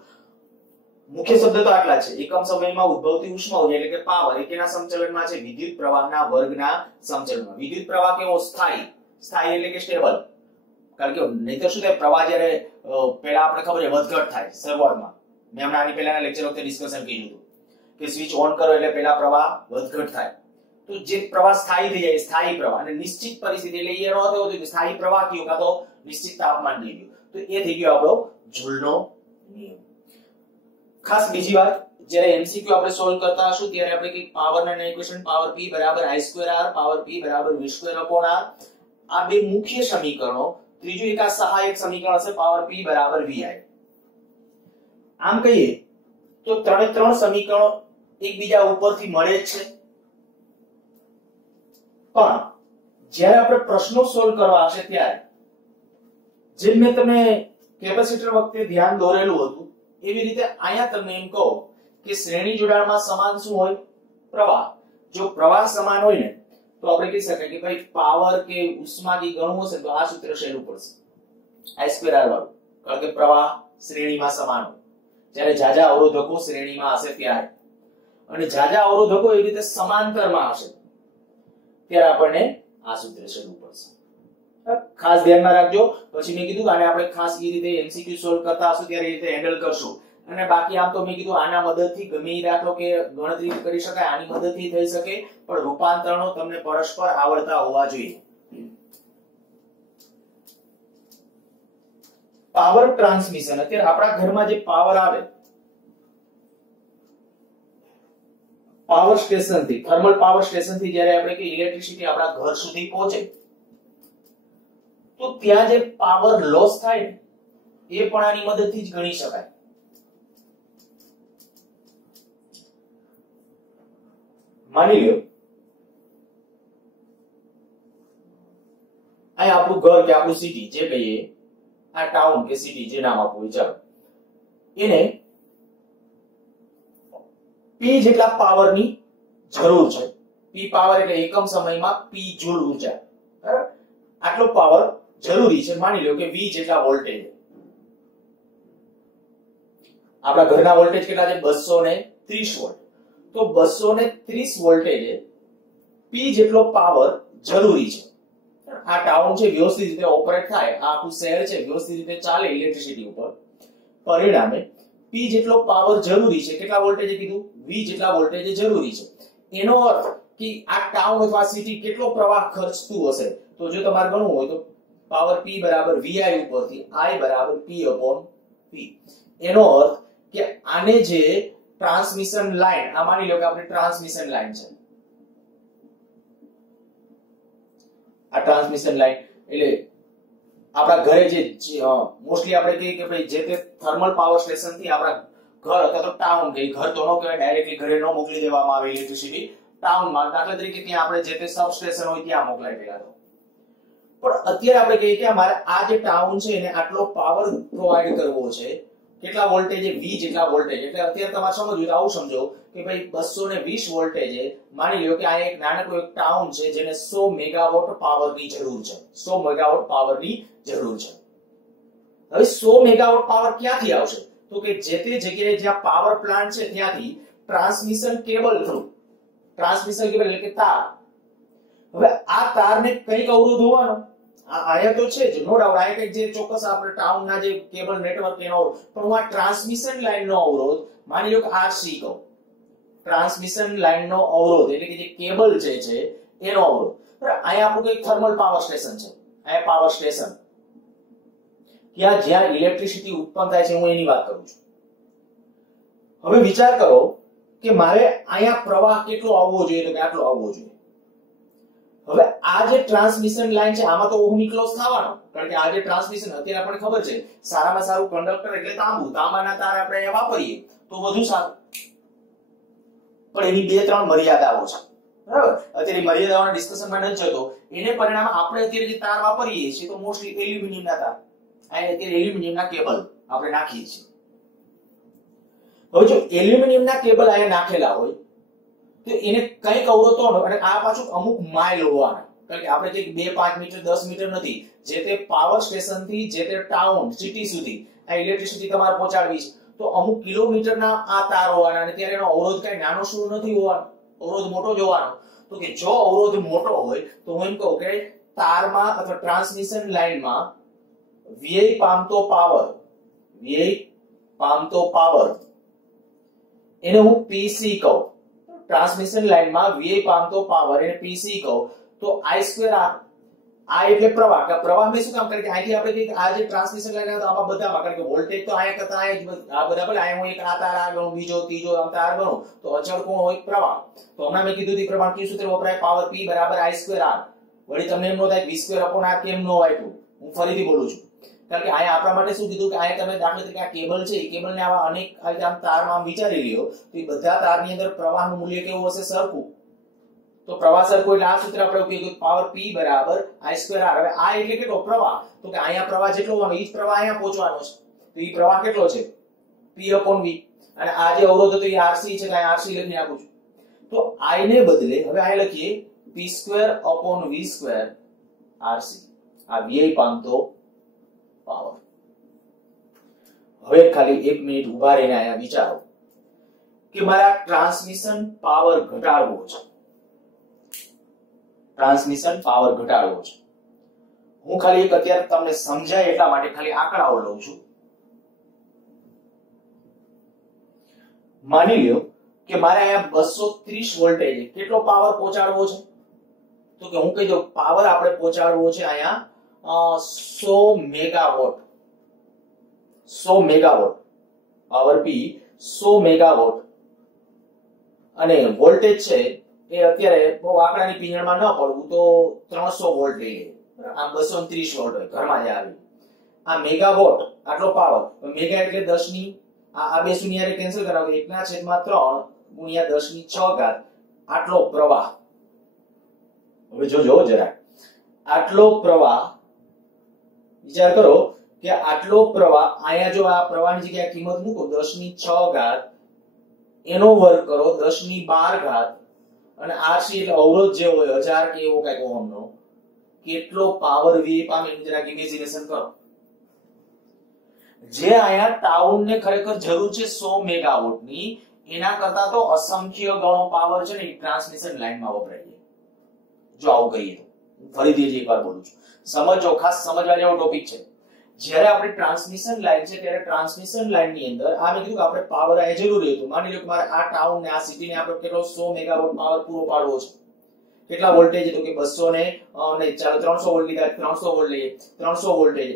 મુખ્ય શબ્દ તો આટલા છે. એકમ સમયમાં ઉદ્ભવતી ઉષ્મા ઊર્જા એટલે કે પાવર એ કેના સમચલનમાં છે? વિદ્યુત પ્રવાહના વર્ગના સમચલનમાં. વિદ્યુત પ્રવાહ કેવો? સ્થાયી. સ્થાયી એટલે કે સ્ટેબલ. કારણ કે નહીતર શું થાય, પ્રવાહ જ્યારે પહેલા આપણે ખબર છે વધઘટ થાય શરૂઆતમાં. મેં હમણાં આની પહેલાના લેક્ચર વખતે ડિસ્કશન કર્યું હતું કે સ્વિચ ઓન કરો એટલે પહેલા પ્રવાહ વધઘટ થાય. તો જે પ્રવાહ સ્થાયી થઈ જાય સ્થાયી પ્રવાહ, અને નિશ્ચિત પરિસ્થિતિ એટલે એનો અર્થ એવો થયો કે સ્થાયી પ્રવાહ કયો કાં તો નિશ્ચિત તાપમાન થઈ ગયું. તો એ થઈ ગયો આપણો જૂલનો નિયમ. ખાસ બીજી વાત, જ્યારે એમસીક્યુ આપણે સોલ્વ કરતા હશું ત્યારે આપણે કઈ પાવરના ઇક્વેશન પાવર p બરાબર i2r પાવર p બરાબર v2/r આ બે મુખ્ય સમીકરણો, ત્રીજું એક આ સહાયક સમીકરણ હશે પાવર p બરાબર vi. આમ કહીએ તો ત્રણ સમીકરણો એકબીજા ઉપરથી મળે જ છે, પણ જ્યારે આપણે પ્રશ્નો સોલ્વ કરવા હશે ત્યારે જેમ મેં તમને કેપેસિટર વખતે ધ્યાન દોરેલું હતું એવી રીતે અહીંયા તમને એમ કહો કે શ્રેણી જોડાણમાં સમાન શું હોય? પ્રવાહ. જો પ્રવાહ સમાન હોય ને તો આપણે કહી શકાય કે ભાઈ પાવર કે ઉષ્મા કે ગણવું હશે તો આ સૂત્ર સહેલું પડશે, i2r વાળું. કારણ કે પ્રવાહ શ્રેણીમાં સમાન હોય. જ્યારે જાજા અવરોધકો શ્રેણીમાં હશે ત્યારે, અને જાજા અવરોધકો એવી રીતે સમાંતરમાં હશે ત્યારે આપણને આ સૂત્ર સહેલું પડશે. ખાસ ધ્યાનમાં રાખજો. પછી મેં કીધું આને આપણે ખાસ એ રીતે એમસીક્યુ સોલ્વ કરતા હશું ત્યારે એ રીતે હેન્ડલ કરશું. અને બાકી આમ તો મેં કીધું આના મદદથી ગમે એ દાખલો કે ગણતરી કરી શકાય, આની મદદથી થઈ શકે, પણ રૂપાંતરણો તમને પરસ્પર આવડતા હોવા જોઈએ. Power transmission. અત્યારે આપણા ઘરમાં જે પાવર આવે પાવર સ્ટેશન થી, થર્મલ પાવર સ્ટેશન થી જ્યારે આપણે કે ઇલેક્ટ્રિસિટી આપણા ઘર સુધી પહોંચે તો ત્યાં જે પાવર લોસ થાય ને એ પણ આની મદદથી જ ગણી શકાય. માની લો અહીં આપણું ઘર કે આપણું સિટી જે કહીએ, આ ટાઉન કે સિટી જે નામ આપવું ચાલો, એને P જેટલા પાવરની જરૂર છે. P પાવર એટલે એકમ સમયમાં P જૂલ ઊર્જા, બરાબર? આટલો પાવર જરૂરી છે. માની લો કે V જેટલા વોલ્ટેજ. આપણા ઘરના વોલ્ટેજ કેટલા છે? 230 વોલ્ટ. તો 230 વોલ્ટેજે P જેટલો પાવર જરૂરી છે. આ ટાઉન છે વ્યવસ્થિત રીતે ઓપરેટ થાય, આ આખું શહેર છે વ્યવસ્થિત રીતે ચાલે ઇલેક્ટ્રિસિટી ઉપર, પરિણામે P જેટલો પાવર જરૂરી છે. કેટલા વોલ્ટેજે કીધું? V જેટલા વોલ્ટેજે જરૂરી છે. એનો અર્થ કે આ ટાઉન અથવા સિટી કેટલો પ્રવાહ ખર્ચતું હશે? તો જો તમારે ગણવું હોય તો પાવર P બરાબર VI ઉપરથી I બરાબર P/V. એનો અર્થ કે આને જે ટ્રાન્સમિશન લાઈન, આ માની લો કે આપણે ટ્રાન્સમિશન લાઈન છે, આ ટ્રાન્સમિશન લાઈન એટલે આપણા ઘરે જે મોસ્ટલી આપણે કહીએ કે ભાઈ જે તે થર્મલ પાવર સ્ટેશન થી આપણા ઘર અથવા તો ટાઉન કે ઘર તો ન કહેવાય, ડાયરેક્ટલી ઘરે ન મોકલી દેવામાં આવે ઇલેક્ટ્રિસિટી, ટાઉનમાં દાખલા તરીકે ત્યાં આપણે જે તે સબ સ્ટેશન હોય ત્યાં મોકલાય પેલા તો. પણ અત્યારે આપણે કહીએ કે અમારે આ જે ટાઉન છે એને આટલો પાવર પ્રોવાઈડ કરવો છે. કેટલા વોલ્ટેજ? V જેટલા વોલ્ટેજ. એટલે અત્યારે તમારે સમજવું તો આવું સમજો કે ભાઈ 220 વોલ્ટેજે માની લો કે આ એક નાનકડું એક ટાઉન છે જેને 100 મેગાવોટ પાવરની જરૂર છે. 100 મેગાવોટ પાવરની જરૂર છે. હવે 100 મેગાવોટ પાવર ક્યાંથી આવશે? તો કે જે તે જગ્યાએ જ્યાં પાવર પ્લાન્ટ છે ત્યાંથી transmission cable through, transmission cable એટલે કે તાર. હવે આ તારને કઈક અવરોધ હોવાનો, આયા તો છે જ નો ડાઉટ, આયા કઈક જે ચોક્કસ આપણે ટાઉનના જે કેબલ નેટવર્ક એનો, પણ હું આ ટ્રાન્સમિશન લાઈનનો અવરોધ માની લો કે RC કહું, ટ્રાન્સમિશન લાઈનનો અવરોધ એટલે કે જે કેબલ જે છે એનો અવરોધ. અહીંયા આપણું કઈક થર્મલ પાવર સ્ટેશન છે, આ પાવર સ્ટેશન ત્યાં જ્યાં ઇલેક્ટ્રિસિટી ઉત્પન્ન થાય છે, હું એની વાત કરું છું. હવે વિચાર કરો કે મારે અહીંયા પ્રવાહ કેટલો આવવો જોઈએ? તો કે આટલો આવવો જોઈએ. હવે આ જે ટ્રાન્સમિશન લાઈન છે આમાં તો ઓહમિક લોસ થવાનો, કારણ કે આ જે ટ્રાન્સમિશન અત્યારે આપણને ખબર છે સારામાં સારું કંડક્ટર એટલે તાંબુ, તાંબાના તાર આપણે અહીંયા વાપરીએ તો વધુ સારું, પણ એની બે ત્રણ મર્યાદાઓ છે, બરાબર? અત્યારે મર્યાદાઓના ડિસ્કશનમાં ન જતો, એને પરિણામે આપણે અત્યારે જે તાર વાપરીએ છીએ તો મોસ્ટલી એલ્યુમિનિયમના તાર, અત્યારે એલ્યુમિનિયમના કેબલ આપણે નાખીએ છીએ. હવે જો એલ્યુમિનિયમના કેબલ અહીંયા નાખેલા હોય તો એને કઈક અવરોધ તો અને આ પાછું અમુક માઇલ હોવાના, કારણ કે આપણે કઈક 2, 5 મીટર 10 મીટર નથી, જે તે પાવર સ્ટેશન થી જે તે ટાઉન સિટી સુધી આ ઇલેક્ટ્રિસિટી તમારે પહોંચાડવી છે તો અમુક કિલોમીટરના આ તાર હોવાના અને ત્યારે એનો અવરોધ કઈ નાનો શું નથી હોવાનો, અવરોધ મોટો જ હોવાનો. તો કે જો અવરોધ મોટો હોય તો હું એમ કહું કે તારમાં અથવા ટ્રાન્સમિશન લાઇનમાં વીઆઈ પામતો પાવર એને હું પીસી કહું. ટ્રાન્સમિશન લાઇનમાં વીઆઈ પામતો પાવર એને પીસી કહું તો I2R આ એટલે પ્રવાહ. પ્રવાહ મેં શું કામ કરે કે અહીંથી આપણે કઈ આ જે ટ્રાન્સમિશન લાઇન આવે તો આમાં બધામાં, કારણ કે વોલ્ટેજ તો અહીંયા કરતા આ બધા ભલે અહીંયા હું એક આ તાર આ ગણું, બીજો ત્રીજો આમ તાર ગણું તો અચળ કોણ હોય? પ્રવાહ. તો હમણાં મેં કીધું હતું પ્રમાણ કયું સૂત્ર વપરાય? પાવર P બરાબર I2R. વળી તમને એમ ન થાય V2/R કેમ ન વાપર્યું? હું ફરીથી બોલું છું, કારણ કે અહીંયા આપણા માટે શું કીધું કે અહીંયા તમે દાખલા તરીકે આ કેબલ છે, એ કેબલને આવા અનેક આમ તારમાં આમ વિચારી લ્યો તો એ બધા તારની અંદર પ્રવાહનું મૂલ્ય કેવું હશે? સરખું. તો પ્રવાહ સરખું એટલે આ સૂત્ર આપણે ઉપયોગ કર્યું, પાવર P બરાબર I2R. હવે આ એટલે કેટલો? પ્રવાહ. તો કે અહીંયા પ્રવાહ જેટલો હોવાનો એ જ પ્રવાહ અહીંયા પહોંચવાનો છે, તો એ પ્રવાહ કેટલો છે? P/V. અને આ જે અવરોધ હતો એ RC છે, તો અહીંયા RC લખી નાખું છું. તો I ને બદલે હવે અહીંયા લખીએ P2/V2 RC. આ વીઆઈ પામતો પાવર. હવે ખાલી 1 મિનિટ ઉભા રહીને અહીંયા વિચારો કે મારા ટ્રાન્સમિશન પાવર ઘટાડવો છે. ટ્રાન્સમિશન પાવર ઘટાડવો છે. હું ખાલી એક અત્યારે તમને સમજાય એટલા માટે ખાલી આંકડાઓ લઉં છું. માની લ્યો કે મારે અહીંયા 230 વોલ્ટેજ કેટલો પાવર પહોંચાડવો છે? તો કે હું કહી દઉં પાવર આપણે પહોંચાડવો છે અહીંયા 100 megawatt. 100 megawatt power P 100 megawatt. અને વોલ્ટેજ છે એ અત્યારે બહુ આંકડાની પીંજણમાં ન પડવું તો 300 વોલ્ટ લઈએ. આ 230 વોલ્ટ હોય ઘરમાં જ આવી. આ મેગાવોટ આટલો પાવર. મેગા એટલે 10 ની આ બે શૂન્ય કેન્સલ કરાવો 1/3 ગુણ્યા 10⁶ આટલો પ્રવાહ. હવે જોજો જરા આટલો પ્રવાહ વિચાર કરો કે આટલો પ્રવાહ અહીંયા જો આ પ્રવાહની જગ્યાએ કિંમત મૂકો 10⁶ એનો વર્ગ કરો 10⁻12 અને RC એટલે અવરોધ જે હોય 1000 કે એવો કઈક ઓહમનો, કેટલો પાવર વી પામે એનું જરા ઇમેજિનેશન કરો. જે અહીંયા ટાઉન ને ખરેખર જરૂર છે 100 મેગાવોટ ની, એના કરતા તો અસંખ્ય ગણો પાવર છે ને ટ્રાન્સમિશન લાઇનમાં વપરાય છે. જો આવું કહીએ તો ફરીથી એકવાર બોલું છું, સમજો, ખાસ સમજવા જેવો ટોપિક છે. જ્યારે આપણે ટ્રાન્સમિશન લાઇન છે ત્યારે ટ્રાન્સમિશન લાઇન ની અંદર આ મેં કીધું કે આપણે પાવર આ જરૂરી હતું. માની લો કે મારે આ ટાઉન ને આ સિટી ને આપણે કેટલો 100 મેગાવોટ પાવર પૂરો પાડવો છે. કેટલા વોલ્ટેજ તો કે 200 ને નહીં ચાલો 300 વોલ્ટ લીધા, 300 વોલ્ટ લઈએ, 300 વોલ્ટેજ.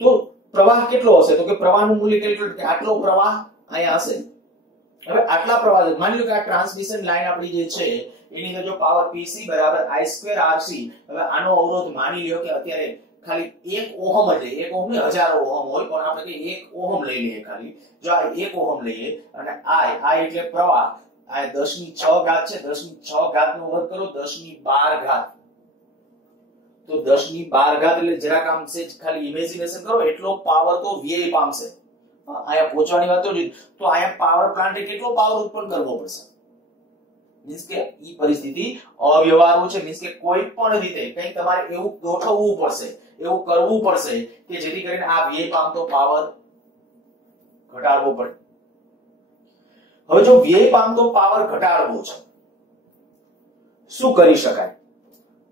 તો પ્રવાહ કેટલો હશે? તો કે પ્રવાહનું મૂલ્ય કેટલું? કે આટલો પ્રવાહ અહીંયા હશે. હવે આટલા પ્રવાહ માની લો કે આ ટ્રાન્સમિશન લાઇન આપણી જે છે એની અંદર જો પાવર PC બરાબર I2RC. હવે આનો અવરોધ માની લ્યો કે અત્યારે ખાલી 1 ઓહમ જ લઈએ, 1 ઓહમ ને હજારો ઓહમ હોય પણ આપણે કે 1 ઓહમ લઈ લઈએ ખાલી. જો આ 1 ઓહમ લઈએ અને I એટલે પ્રવાહ, આ 10⁶ છે, 10⁶ નો વર્ગ કરો 10⁻12. તો 10⁻12 એટલે જરાક આમ છે ખાલી ઇમેજિનેશન કરો એટલો પાવર તો વીઆઈ પામશે. અહીંયા પહોંચવાની વાત તો અહીંયા પાવર પ્લાન્ટે કેટલો પાવર ઉત્પન્ન કરવો પડશે? મીન્સ કે ઈ પરિસ્થિતિ અવ્યવહારુ છે. મીન્સ કે કોઈ પણ રીતે કંઈ તમારે એવું ગોઠવવું પડશે, એવું કરવું પડશે કે જેથી કરીને આ વીઆઈ પામતો પાવર ઘટાડવો પડે. હવે જો વીઆઈ પામતો પાવર ઘટાડવો છે શું કરી શકાય?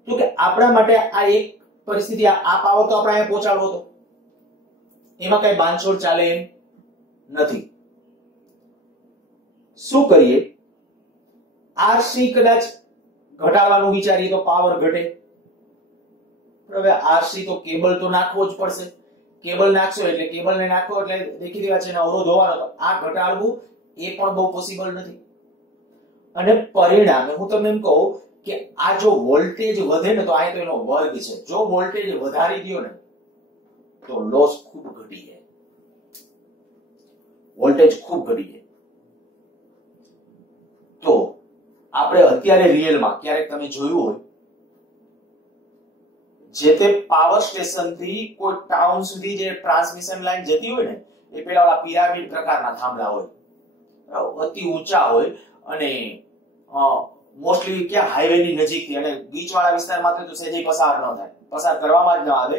તો કે આપણા માટે આ એક પરિસ્થિતિ, આ પાવર તો આપણે અહીંયા પહોંચાડવો હતો, એમાં કઈ બાંધછોડ ચાલે એમ નથી. શું કરીએ? RC કદાચ ઘટાડવાનું વિચારીએ તો પાવર ઘટે. હવે RC તો કેબલ તો નાખવો જ પડશે. કેબલ નાખશો એટલે કેબલને નાખો એટલે દેખીતી વાત છે એનો અવરોધ હોવાનો, તો આ ઘટાડવું એ પણ બહુ પોસિબલ નથી. અને પરિણામે હું તમને એમ કહું કે આ જો વોલ્ટેજ વધે ને તો આ તો એનો વર્ગ છે. જો વોલ્ટેજ વધારી દયો ને તો લોસ ખૂબ ઘટી જાય, વોલ્ટેજ ખૂબ ઘટી જાય. તો આપણે અત્યારે રિયલમાં ક્યારેક તમે જોયું હોય જે તે પાવર સ્ટેશન થી કોઈ ટાઉન સુધી જે ટ્રાન્સમિશન લાઈન જતી હોય ને એ પેલા પિરામિડ પ્રકારના થાંભલા હોય, બરાબર, અતિ ઊંચા હોય અને મોસ્ટલી ક્યાં હાઈવે ની નજીકથી અને બીચ વાળા વિસ્તારમાંથી તો સહેજે પસાર ન થાય, પસાર કરવામાં જ ન આવે.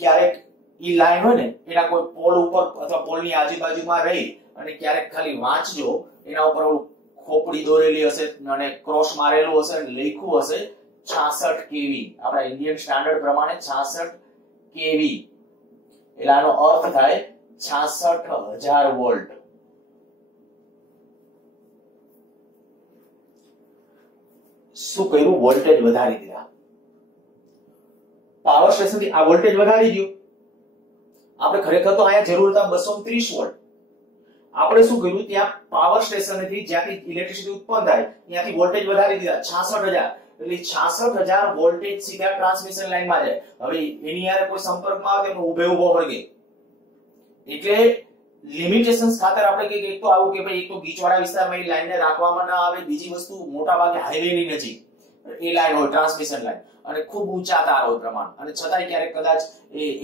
ક્યારેક ઈ લાઈન હોય ને એના કોઈ પોલ ઉપર અથવા પોલની આજુબાજુમાં રહી અને ક્યારેક ખાલી વાંચજો, એના ઉપર ખોપડી દોરેલી હશે અને ક્રોસ મારેલું હશે અને લખ્યું હશે 66 કેવી. આપણા ઇન્ડિયન સ્ટાન્ડર્ડ પ્રમાણે 66 કેવી, એટલે આનો અર્થ થાય 66,000 વોલ્ટ. શું કર્યું? વોલ્ટેજ વધારી દીધા. પાવર સ્ટેશન થી આ વોલ્ટેજ વધારી દો. આપણે ખરેખર તો અહીંયા જરૂર હતા 230 વોલ્ટ. આપણે શું કર્યું? ત્યાં પાવર સ્ટેશન થી જ્યાંથી ઇલેક્ટ્રિસિટી ઉત્પન્ન થાય ત્યાંથી વોલ્ટેજ વધારી દીધા 66,000. એટલે 66,000 વોલ્ટેજ સીધા ટ્રાન્સમિશન લાઈનમાં જાય. હવે એની યાર કોઈ સંપર્કમાં આવે તો ઊભે ઊભો વળગે. એટલે લિમિટેશન્સ ખાતર આપણે કે એક તો આવું કે ભાઈ એક તો ગીચવાળા વિસ્તારમાં એ લાઈનને રાખવામાં ના આવે, બીજી વસ્તુ મોટા ભાગે હાઈવેની નજીક એ લાઈન હોય ટ્રાન્સમિશન લાઈન અને ખૂબ ઊંચા તાર હોય પ્રમાણ, અને છતાંય ક્યારેક કદાચ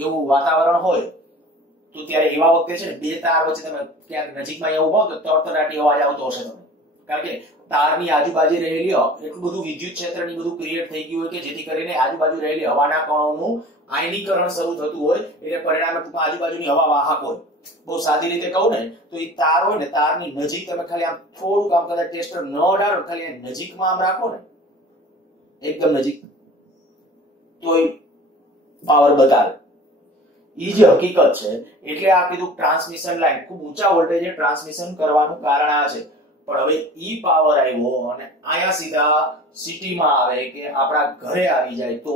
એવું વાતાવરણ હોય તો ત્યારે એવા વખતે છે ને બે તાર વચ્ચે તમે ક્યાંક નજીકમાં અહીંયા ઉભા હો તો તડતડાટી અવાજ આવતો હશે તમને, કારણ કે તારની આજુબાજુ રહેલી એટલું બધું વિદ્યુત ક્ષેત્રની બધું ક્રિએટ થઈ ગયું હોય કે જેથી કરીને આજુબાજુ રહેલી હવાના કણોનું આયનીકરણ શરૂ થતું હોય, એટલે પરિણામે આજુબાજુની હવા વાહક હોય. બહુ સાદી રીતે કહું ને તો એ તાર હોય ને, તારની નજીક તમે ખાલી આમ થોડુંક આમ કદાચ ટેસ્ટર ન અડાડો, ખાલી નજીકમાં આમ રાખો ને, એકદમ નજીક, તો પાવર બતાવે. ઈ જે હકીકત છે. એટલે આ કીધું ટ્રાન્સમિશન લાઈન ખૂબ ઊંચા વોલ્ટેજે ટ્રાન્સમિશન કરવાનું કારણ આ છે. પણ હવે ઈ પાવર આવ્યો અને આયા સીધા સિટીમાં આવે કે આપણા ઘરે આવી જાય તો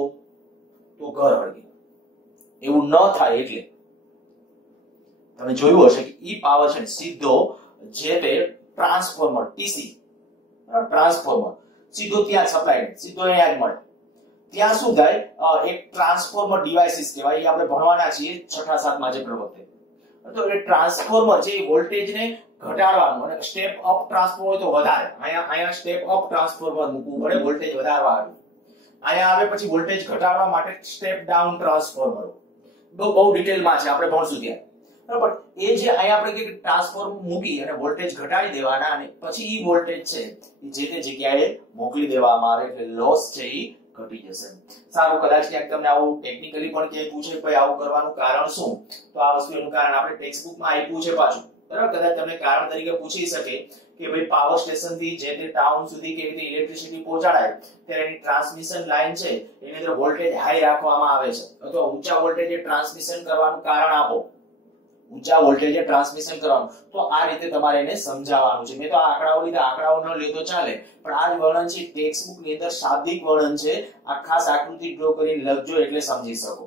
ઘર હળગે. એવું ન થાય એટલે તમે જોયું હશે કે ઈ પાવર છે સીધો જે તે ટ્રાન્સફોર્મર ટીસી ટ્રાન્સફોર્મર સીધો ત્યાં સપ્લાય સીધો અહીંયા જ મળે. ત્યાં શું થાય? એક ટ્રાન્સફોર્મર ડિવાઇસીસ કહેવાય, આપણે ભણવાના છીએ 6ઠા 7મા ચેપ્ટર વખતે. તો એ ટ્રાન્સફોર્મર છે એ વોલ્ટેજને ઘટાડવાનું અને સ્ટેપ અપ ટ્રાન્સફોર્મર હોય તો વધારે. અહીંયા સ્ટેપ અપ ટ્રાન્સફોર્મર મૂકવું પડે વોલ્ટેજ વધારવા માટે. અહીંયા આવે પછી વોલ્ટેજ ઘટાડવા માટે સ્ટેપ ડાઉન ટ્રાન્સફોર્મર. બહુ ડિટેલમાં છે, આપણે ભણશું ત્યાં. બરાબર, એ જે અહીંયા આપણે કે ટ્રાન્સફોર્મર મૂકી અને વોલ્ટેજ ઘટાડી દેવાના અને પછી ઈ વોલ્ટેજ છે જે તે જગ્યાએ મોકલી દેવામાં આવે, એટલે લોસ છે ઈ ઘટી જશે. સારું, કદાચ ક્યાંક તમને આવું ટેકનિકલી પણ ક્યાંય પૂછે ભાઈ આવું કરવાનું કારણ શું, તો આ વસ્તુનું કારણ આપણે ટેક્સ્ટબુકમાં આપ્યું છે પાછું. બરાબર, કદાચ તમને કારણ તરીકે પૂછી શકે કે ભાઈ પાવર સ્ટેશન થી જે તે ટાઉન સુધી કેવી રીતે ઇલેક્ટ્રિસિટી પહોંચાડાય ત્યારે એની ટ્રાન્સમિશન લાઈન છે એની અંદર વોલ્ટેજ હાઈ રાખવામાં આવે છે, અથવા ઊંચા વોલ્ટેજે ટ્રાન્સમિશન કરવાનું કારણ આપો, ઊંચા વોલ્ટેજે ટ્રાન્સમિશન કરવાનું. તો આ રીતે તમારે એને સમજાવવાનું છે. મેં તો આંકડાઓ લીધા, આંકડાઓ ન લે તો ચાલે, પણ આ જ વર્ણન છે ટેક્સ્ટબુક ની અંદર, શાબ્દિક વર્ણન છે. આ ખાસ આકૃતિ ડ્રો કરીને લખજો એટલે સમજી શકો.